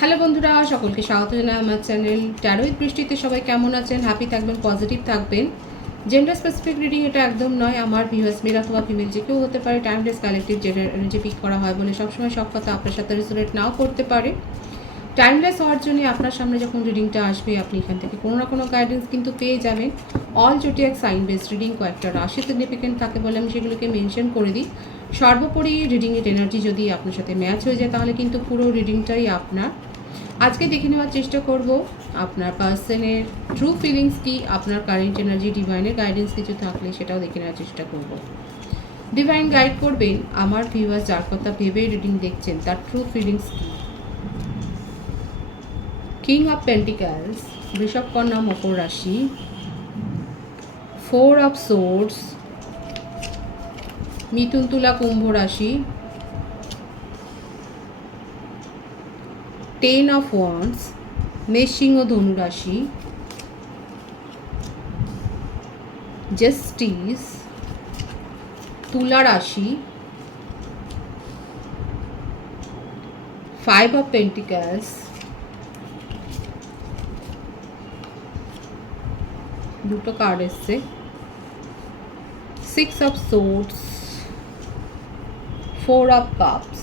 Hello বন্ধুরা, সকলকে স্বাগত জানাই আমার চ্যানেল ট্যারোইড বৃষ্টিতে সবাই কেমন আছেন? হ্যাপি থাকবেন পজিটিভ থাকবেন। জেন্ডার স্পেসিফিক রিডিং এটা একদম নয়। আমার ভিউয়ার্স মেল অথবা ফিমেল যে কেউ হতে পারে timeless collective gender energy pick করা হয় বলে সবসময় সব কথা আপনার সাথে রেসোনেট নাও করতে পারে। টাইমলেস হওয়ার জন্য আপনার সামনে যখন রিডিংটা আসবে, আপনি এখান থেকে কোনো না কোনো গাইডেন্স কিন্তু পেয়ে যাবেন। All zodiac sign base reading কয়েকটা রাশি সিগনিফিকেন্ট থাকে বলে আমি সেগুলোকে মেনশন করে দিই। সর্বোপরি রিডিংয়ের এনার্জি যদি আপনার সাথে ম্যাচ হয়ে যায়, তাহলে কিন্তু পুরো রিডিংটাই আপনার আজকে দেখে নেওয়ার চেষ্টা করব আপনার পার্সনের ট্রু ফিলিংস কি, আপনার কারেন্ট এনার্জি ডিভাইনের গাইডেন্স কিছু থাকলে সেটাও দেখে নেওয়ার চেষ্টা করব। ডিভাইন গাইড করবেন, আমার ভিউয়ার যার কথা ভেবে রিডিং দেখছেন, তার ট্রু ফিলিংস কি? কিং অফ পেন্টিক্যালস বৃষভ কন্যা মকর রাশি ফোর অফ সোর্স মিথুন তুলা কুম্ভ রাশি টেন অফ ওয়ান্স মেষ সিংহ ধনু রাশি জাস্টিস তুলা রাশি ফাইভ অফ পেন্টিক্যালস দুটো কার্ড এসছে। Six of swords four of cups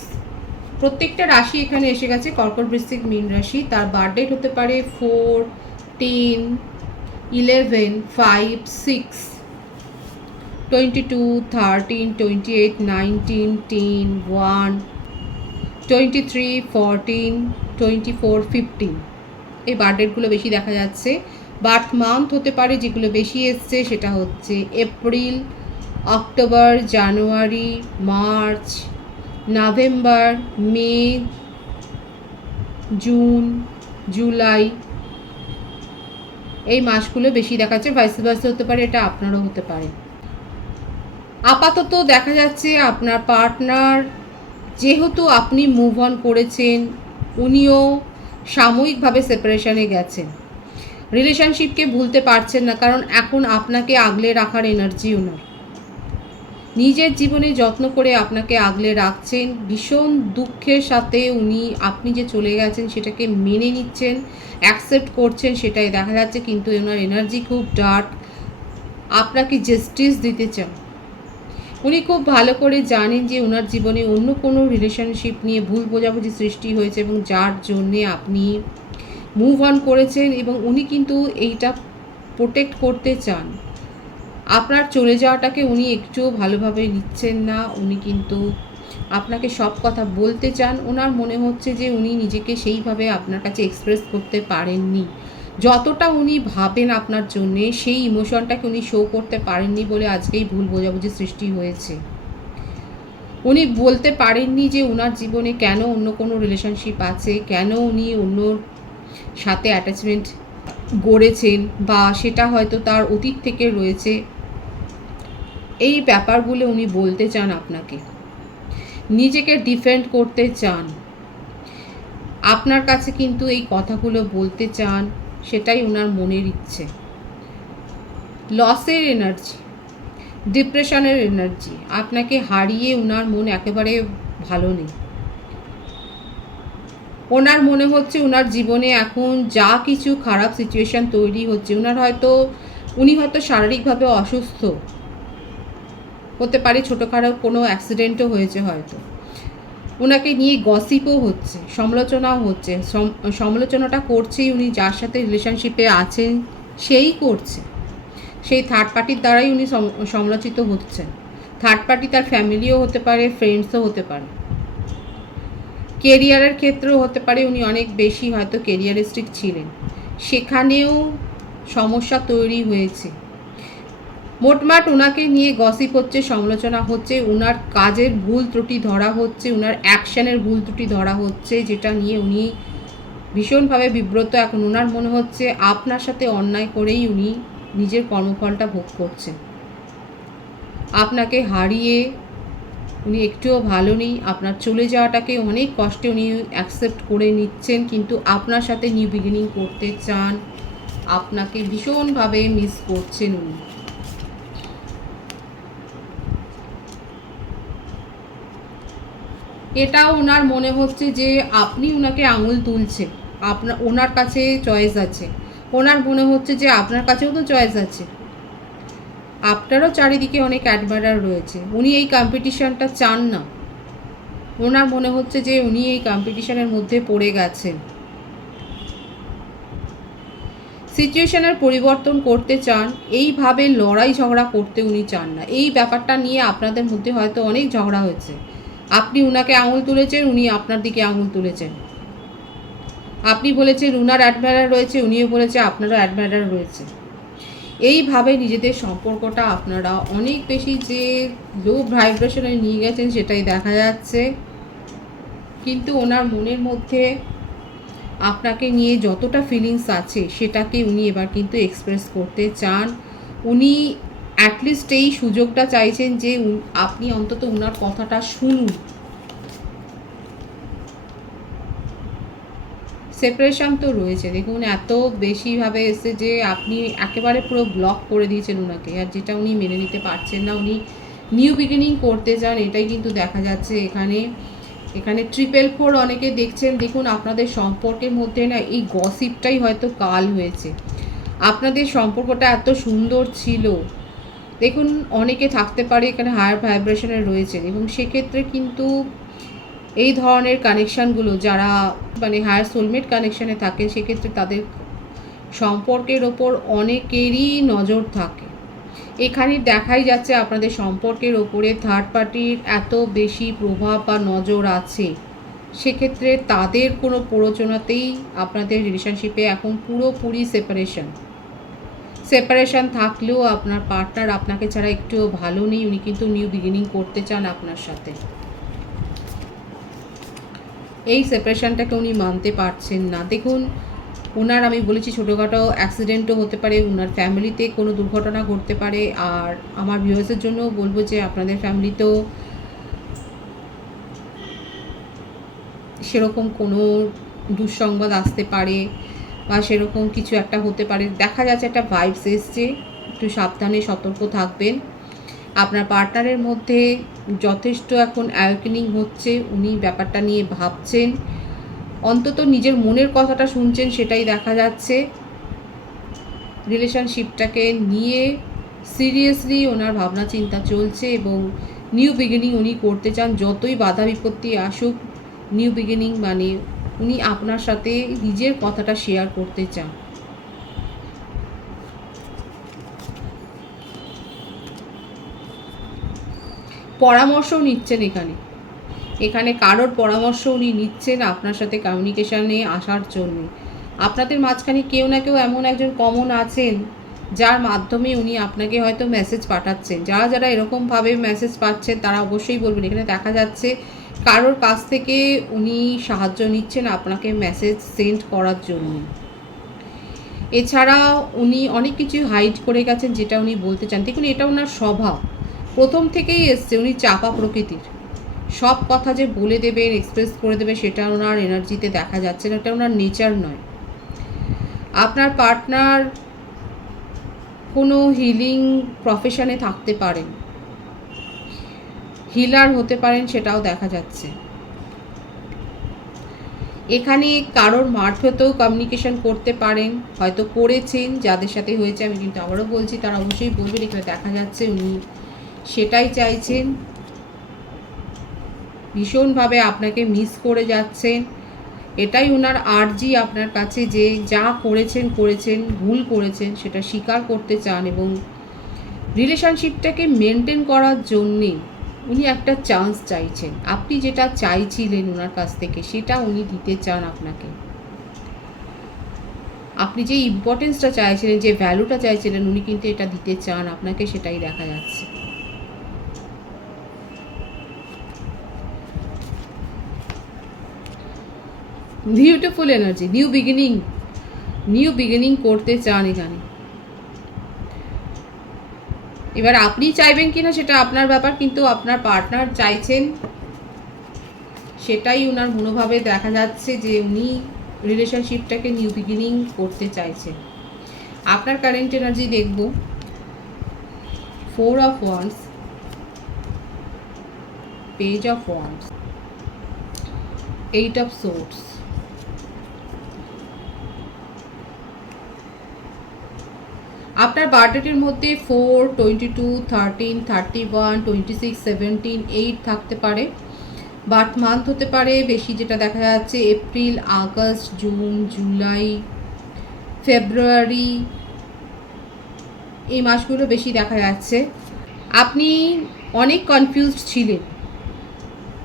প্রত্যেকটা রাশি এখানে এসে গেছে। কর্কট বৃশ্চিক মীন রাশি, তার বার্থডেট হতে পারে four ten eleven five six twenty two thirteen twenty eight nineteen ten one twenty three fourteen twenty four fifteen এই বার্থডেটগুলো বেশি দেখা যাচ্ছে। বার্থ মান্থ হতে পারে যেগুলো বেশি এসছে, সেটা হচ্ছে April, October, January, March November May June July এই মাসগুলো বেশি দেখাচ্ছে ভাইস ভার্সা হতে পারে, এটা আপনারও হতে পারে। আপাতত দেখা যাচ্ছে আপনার পার্টনার যেহেতু আপনি মুভ অন করেছেন, উনিও সাময়িকভাবে সেপারেশনে গেছেন। রিলেশনশিপকে ভুলতে পারছেন না, কারণ এখন আপনাকে আগলে রাখার এনার্জি ওনার। নিজের জীবনে যত্ন করে আপনাকে আগলে রাখছেন। ভীষণ দুঃখের সাথে উনি, আপনি যে চলে গেছেন সেটাকে মেনে নিচ্ছেন অ্যাকসেপ্ট করছেন সেটাই দেখা যাচ্ছে, কিন্তু ওনার এনার্জি খুব ডার্ক আপনাকে জাস্টিস দিতে চান। উনি খুব ভালো করে জানেন যে ওনার জীবনে অন্য কোনো রিলেশনশিপ নিয়ে ভুল বোঝাবুঝি সৃষ্টি হয়েছে এবং যার জন্যে আপনি মুভ অন করেছেন এবং উনি কিন্তু এইটা প্রোটেক্ট করতে চান। আপনার চলে যাওয়াটাকে উনি একটুও ভালোভাবে নিচ্ছেন না, উনি কিন্তু আপনাকে সব কথা বলতে চান। ওনার মনে হচ্ছে যে উনি নিজেকে সেইভাবে আপনার কাছে এক্সপ্রেস করতে পারেননি। যতটা উনি ভাবেন আপনার জন্যে, সেই ইমোশনটাকে উনি শো করতে পারেননি বলে আজকেই ভুল বোঝাবুঝি সৃষ্টি হয়েছে। উনি বলতে পারেননি যে ওনার জীবনে কেন অন্য কোনো রিলেশনশিপ আছে, কেন উনি অন্য সাথে অ্যাটাচমেন্ট গড়েছেন বা সেটা হয়তো তার অতীত থেকে রয়েছে। এই ব্যাপারগুলো উনি বলতে চান আপনাকে। নিজেকে ডিফেন্ড করতে চান। আপনার কাছে কিন্তু এই কথাগুলো বলতে চান, সেটাই ওনার মনের ইচ্ছে। লসের এনার্জি ডিপ্রেশনের এনার্জি আপনাকে হারিয়ে ওনার মন একেবারে ভালো নেই। ওনার মনে হচ্ছে ওনার জীবনে এখন যা কিছু খারাপ সিচুয়েশান তৈরি হচ্ছে ওনার হয়তো, উনি হয়তো শারীরিকভাবে অসুস্থ। হতে পারে, ছোটোখাটো কোনো অ্যাক্সিডেন্টও হয়েছে হয়তো। ওনাকে নিয়ে গসিপও হচ্ছে, সমালোচনাও হচ্ছে সমালোচনাটা করছেই উনি, যার সাথে রিলেশনশিপে আছেন সেই করছে। সেই থার্ড পার্টির দ্বারাই উনি সমালোচিত হচ্ছেন। থার্ড পার্টি তার ফ্যামিলিও হতে পারে ফ্রেন্ডসও হতে পারে। কেরিয়ারের ক্ষেত্রেও হতে পারে, উনি অনেক বেশি হয়তো কেরিয়ারিস্টিক ছিলেন। সেখানেও সমস্যা তৈরি হয়েছে। মোটমাট ওনাকে নিয়ে গসিপ হচ্ছে, সমালোচনা হচ্ছে ওনার কাজের ভুল ত্রুটি ধরা হচ্ছে ওনার অ্যাকশানের ভুল ত্রুটি ধরা হচ্ছে, যেটা নিয়ে উনি ভীষণভাবে বিব্রত। এখন ওনার মনে হচ্ছে আপনার সাথে অন্যায় করেই উনি নিজের কর্মফলটা ভোগ করছেন। আপনাকে হারিয়ে উনি একটুও ভালো নেই, আপনার চলে যাওয়াটাকে অনেক কষ্টে উনি অ্যাকসেপ্ট করে নিচ্ছেন, কিন্তু আপনার সাথে নিউ বিগিনিং করতে চান, আপনাকে ভীষণভাবে মিস করছেন উনি। এটাও ওনার মনে হচ্ছে যে আপনি ওনাকে আঙুল তুলছে। আপনার ওনার কাছে চয়েস আছে। ওনার মনে হচ্ছে যে আপনার কাছেও তো চয়েস আছে। আপনারও চারিদিকে অনেক অ্যাডমায়ার রয়েছে। উনি এই কম্পিটিশনটা চান না। ওনার মনে হচ্ছে যে উনি এই কম্পিটিশনের মধ্যে পড়ে গেছেন। সিচুয়েশনের পরিবর্তন করতে চান, এইভাবে লড়াই ঝগড়া করতে উনি চান না। এই ব্যাপারটা নিয়ে আপনাদের মধ্যে হয়তো অনেক ঝগড়া হয়েছে। আপনি উনাকে আঙুল তুলেছেন, উনি আপনার দিকে আঙুল তুলেছেন। আপনি বলেছেন উনার অ্যাডমায়ার রয়েছে, উনিও বলেছে আপনারও অ্যাডমায়ার রয়েছে। এইভাবে নিজেদের সম্পর্কটা আপনারা অনেক বেশি যে লো ভাইব্রেশনে নিয়ে গেছেন সেটাই দেখা যাচ্ছে। কিন্তু ওনার মনের মধ্যে আপনাকে নিয়ে যতটা ফিলিংস আছে, সেটাকে উনি এবার কিন্তু এক্সপ্রেস করতে চান। উনি অ্যাটলিস্ট এই সুযোগটা চাইছেন যে আপনি অন্তত ওনার কথাটা শুনুন। সেপারেশন তো রয়েছে। দেখুন, এত বেশিভাবে এসে যে আপনি একেবারে পুরো ব্লক করে দিয়েছেন ওনাকে আর যেটা উনি মেনে নিতে পারছেন না, উনি নিউ বিগিনিং করতে চান, এটাই কিন্তু দেখা যাচ্ছে এখানে। এখানে ট্রিপল ফোর অনেকে দেখছেন, দেখুন আপনাদের সম্পর্কের মধ্যে না এই গসিপটাই হয়তো কাল হয়েছে। আপনাদের সম্পর্কটা এত সুন্দর ছিল। দেখুন, অনেকে থাকতে পারে এখানে হায়ার ভাইব্রেশনে রয়েছেন এবং সেক্ষেত্রে কিন্তু এই ধরনের কানেকশানগুলো যারা মানে হায়ার সোলমেট কানেকশানে থাকেন, সেক্ষেত্রে তাদের সম্পর্কের ওপর অনেকেরই নজর থাকে। এখানে দেখাই যাচ্ছে আপনাদের সম্পর্কের ওপরে থার্ড পার্টির এত বেশি প্রভাব বা নজর আছে। সেক্ষেত্রে তাদের কোনো প্ররোচনাতেই আপনাদের রিলেশনশিপে এখন পুরোপুরি সেপারেশন সেপারেশন থাকলেও আপনার পার্টনার আপনাকে ছাড়া একটুও ভালো নেই। উনি কিন্তু নিউ বিগিনিং করতে চান আপনার সাথে। এই সেপারেশনটাকে উনি মানতে পারছেন না। দেখুন ওনার আমি বলেছি ছোটোখাটো অ্যাক্সিডেন্টও হতে পারে ওনার ফ্যামিলিতে কোনো দুর্ঘটনা ঘটতে পারে। আর আমার ভিউয়ার্সের জন্য বলব যে আপনাদের ফ্যামিলিতেও সেরকম কোনো দুঃসংবাদ আসতে পারে। বা সেরকম কিছু একটা হতে পারে। দেখা যাচ্ছে একটা ভাইবস এসছে। একটু সাবধানে সতর্ক থাকবেন। আপনার পার্টনারের মধ্যে যথেষ্ট এখন অ্যাওয়েকেনিং হচ্ছে। উনি ব্যাপারটা নিয়ে ভাবছেন। অন্তত নিজের মনের কথাটা শুনছেন, সেটাই দেখা যাচ্ছে। রিলেশনশিপটাকে নিয়ে সিরিয়াসলি ওনার ভাবনা চিন্তা চলছে এবং নিউ বিগিনিং উনি করতে চান। যতই বাধা বিপত্তি আসুক নিউ বিগিনিং মানে উনি আপনার সাথে নিজের কথাটা শেয়ার করতে চান। পরামর্শও নিচ্ছেন এখানে। এখানে কারোর পরামর্শ উনি নিচ্ছেন আপনার সাথে কমিউনিকেশানে আসার জন্য। আপনাদের মাঝখানে কেউ না কেউ এমন একজন কমন আছেন যার মাধ্যমে উনি আপনাকে হয়তো মেসেজ পাঠাচ্ছেন। যারা যারা এরকমভাবে মেসেজ পাচ্ছেন তারা অবশ্যই বলবেন। এখানে দেখা যাচ্ছে কারোর কাছ থেকে উনি সাহায্য নিচ্ছেন আপনাকে মেসেজ সেন্ড করার জন্য। এছাড়া উনি অনেক কিছু হাইড করে গেছেন, যেটা উনি বলতে চান। দেখুন, এটা ওনার স্বভাব। প্রথম থেকেই এসছে উনি চাপা প্রকৃতির। সব কথা যে বলে দেবেন এক্সপ্রেস করে দেবে সেটা ওনার এনার্জিতে দেখা যাচ্ছে না। এটা ওনার নেচার নয়। আপনার পার্টনার কোনো হিলিং প্রফেশনে থাকতে পারেন। হিলার হতে পারেন সেটাও দেখা যাচ্ছে। এখানে কারোর মারফতেও কমিউনিকেশন করতে পারেন, হয়তো করেছেন, যাদের সাথে হয়েছে, আমি কিন্তু আবারও বলছি, তারা অবশ্যই বলবেন, এখানে দেখা যাচ্ছে উনি সেটাই চাইছেন। ভীষণভাবে আপনাকে মিস করে যাচ্ছেন। এটাই ওনার আর্জি আপনার কাছে যে যা করেছেন করেছেন, ভুল করেছেন, সেটা স্বীকার করতে চান এবং রিলেশনশিপটাকে মেনটেন করার জন্যে উনি একটা চান্স চাইছেন। আপনি যেটা চাইছিলেন ওনার কাছ থেকে, সেটা উনি দিতে চান আপনাকে। আপনি যে ইম্পর্টেন্সটা চাইছিলেন, যে ভ্যালুটা চাইছিলেন, উনি কিন্তু এটা দিতে চান, আপনাকে সেটাই দেখা যাচ্ছে। Beautiful energy new beginning new beginning করতে চান এখানে। এবার আপনি চাইবেন কিনা সেটা আপনার ব্যাপার, কিন্তু আপনার পার্টনার চাইছেন, সেটাই ওনার মনোভাবে দেখা যাচ্ছে যে উনি রিলেশনশিপটাকে নিউ বিগিনিং করতে চাইছেন। আপনার কারেন্ট এনার্জি দেখব। Four of wands page of wands eight of swords আপনার বার্থডেটির মধ্যে four twenty two thirteen thirty one twenty six seventeen eight থাকতে পারে। বার্থ মান্থ হতে পারে বেশি, যেটা দেখা যাচ্ছে April August June July February এই মাসগুলো বেশি দেখা যাচ্ছে। আপনি অনেক কনফিউজড ছিলেন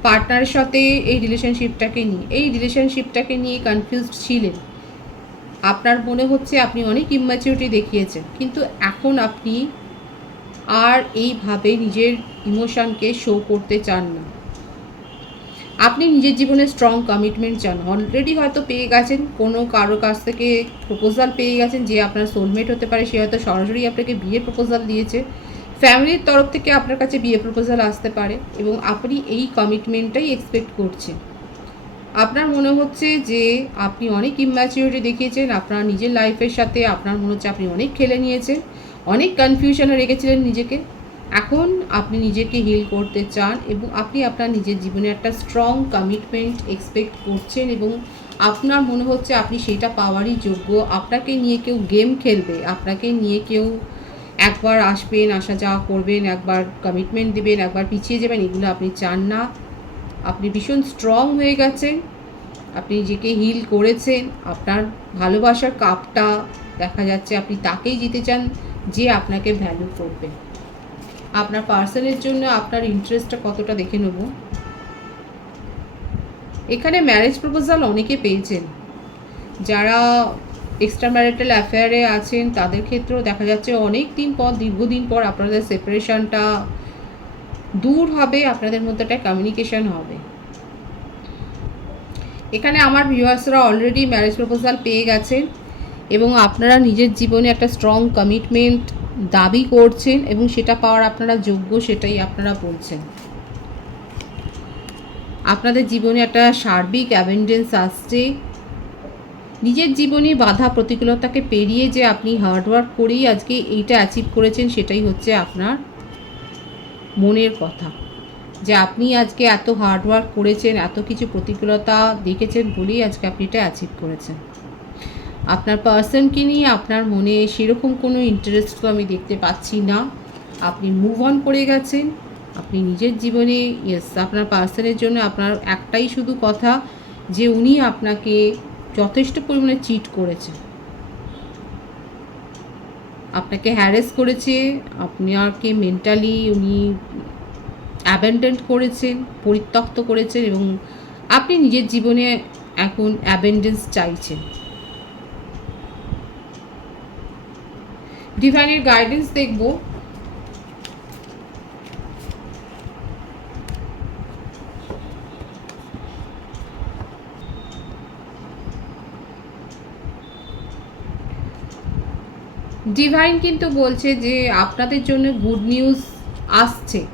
পার্টনারের সাথে এই রিলেশনশিপটাকে নিয়ে। এই রিলেশনশিপটাকে নিয়ে কনফিউজড ছিলেন। আপনার মনে হচ্ছে আপনি অনেক ইম্যাচিউরিটি দেখিয়েছেন, কিন্তু এখন আপনি আর এইভাবে নিজের ইমোশনকে শো করতে চান না। আপনি নিজের জীবনে স্ট্রং কমিটমেন্ট চান। অলরেডি হয়তো পেয়ে গেছেন, কোনো কারও কাছ থেকে প্রপোজাল পেয়ে গেছেন যে আপনার সোলমেট হতে পারে, সে হয়তো সরাসরি আপনাকে বিয়ে প্রপোজাল দিয়েছে। ফ্যামিলির তরফ থেকে আপনার কাছে বিয়ে প্রপোজাল আসতে পারে এবং আপনি এই কমিটমেন্টটাই এক্সপেক্ট করছেন। আপনার মনে হচ্ছে যে আপনি অনেক ইম্যাচিউরিটি দেখিয়েছেন, আপনার নিজের লাইফের সাথে আপনার মনে হচ্ছে আপনি অনেক খেলে নিয়েছেন, অনেক কনফিউশনে রেখেছিলেন নিজেকে। এখন আপনি নিজেকে হিল করতে চান এবং আপনি আপনার নিজের জীবনে একটা স্ট্রং কমিটমেন্ট এক্সপেক্ট করছেন এবং আপনার মনে হচ্ছে আপনি সেটা পাওয়ারই যোগ্য। আপনাকে নিয়ে কেউ গেম খেলবে, আপনাকে নিয়ে কেউ একবার আসবেন আসা যাওয়া করবেন, একবার কমিটমেন্ট দেবেন, একবার পিছিয়ে যাবেন, এগুলো আপনি চান না। আপনি ভীষণ স্ট্রং হয়ে গেছেন। আপনি নিজেকে হিল করেছেন। আপনার ভালোবাসার কাপটা দেখা যাচ্ছে আপনি তাকেই জিতে চান, যে আপনাকে ভ্যালু করবে। আপনার পার্সনের জন্য আপনার ইন্টারেস্টটা কতটা দেখে নেব। এখানে ম্যারেজ প্রপোজাল অনেকে পেয়েছেন। যারা এক্সট্রা ম্যারিটাল অ্যাফেয়ারে আছেন, তাদের ক্ষেত্রেও দেখা যাচ্ছে অনেক দিন পর, দীর্ঘদিন পর আপনাদের সেপারেশনটা দূর হবে, আপনাদের মধ্যে একটা কমিউনিকেশন হবে। এখানে আমার ভিউয়ার্সরা অলরেডি ম্যারেজ প্রপোজাল পেয়ে গেছেন এবং আপনারা নিজের জীবনে একটা স্ট্রং কমিটমেন্ট দাবি করছেন এবং সেটা পাওয়ার আপনারা যোগ্য সেটাই আপনারা বলছেন। আপনাদের জীবনে একটা সার্বিক অ্যাভেন্ডেন্স আসছে। নিজের জীবনে বাধা প্রতিকূলতাকে পেরিয়ে যে আপনি হার্ডওয়ার্ক করেই আজকে এইটা অ্যাচিভ করেছেন সেটাই হচ্ছে আপনার মনের কথা। যে আপনি আজকে এত হার্ডওয়ার্ক করেছেন, এত কিছু প্রতিকূলতা দেখেছেন বলেই আজকে আপনি এটা অ্যাচিভ করেছেন। আপনার পার্সনকে নিয়ে আপনার মনে সেরকম কোনো ইন্টারেস্ট তো আমি দেখতে পাচ্ছি না। আপনি মুভ অন করে গেছেন, আপনি নিজের জীবনে ইয়েস আপনার পার্সনের জন্য আপনার একটাই শুধু কথা যে উনি আপনাকে যথেষ্ট পরিমাণে চিট করেছে আপনাকে হ্যারেস করেছে, আপনি আপনাকে মেন্টালি উনি অ্যাবেন্ডেন্ট করেছেন, পরিত্যক্ত করেছেন এবং আপনি নিজের জীবনে এখন অ্যাবেন্ডেন্স চাইছেন। ডিভাইনের গাইডেন্স দেখব। ডিভাইন কিন্তু বলছে যে আপনাদের জন্য গুড নিউজ আসছে।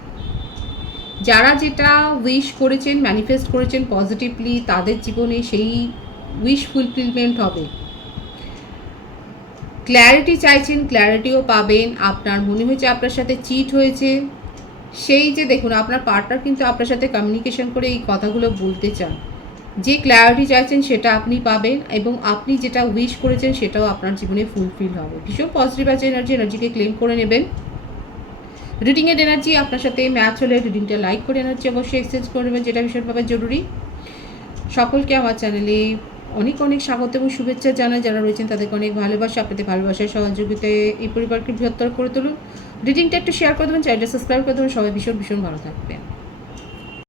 যারা যেটা উইশ করেছেন ম্যানিফেস্ট করেছেন পজিটিভলি তাদের জীবনে সেই উইশ ফুলফিলমেন্ট হবে। ক্ল্যারিটি চাইছেন ক্ল্যারিটিও পাবেন। আপনার মনে হয়েছে আপনার সাথে চিট হয়েছে। সেই যে দেখুন, আপনার পার্টনার কিন্তু আপনার সাথে কমিউনিকেশন করে এই কথাগুলো বলতে চান। যে ক্ল্যারিটি চাইছেন সেটা আপনি পাবেন এবং আপনি যেটা উইশ করেছেন সেটাও আপনার জীবনে ফুলফিল হবে। ভীষণ পজিটিভ আছে এনার্জি এনার্জিকে ক্লেম করে নেবেন। রিডিংয়ের এনার্জি আপনার সাথে ম্যাচ হলে রিডিংটা লাইক করে এনার্জি অবশ্যই এক্সচেঞ্জ করে নেবেন, যেটা ভীষণভাবে জরুরি। সকলকে আমার চ্যানেলে অনেক অনেক স্বাগত এবং শুভেচ্ছা জানাই। যারা রয়েছেন তাদেরকে অনেক ভালোবাসা, আপনাদের ভালোবাসার সহযোগিতায় এই পরিবারকে বৃহত্তর করে তুলুন। রিডিংটা একটু শেয়ার করে দেবেন চ্যানেলটা সাবস্ক্রাইব করে দেবেন। সবাই ভীষণ ভীষণ ভালো থাকবেন।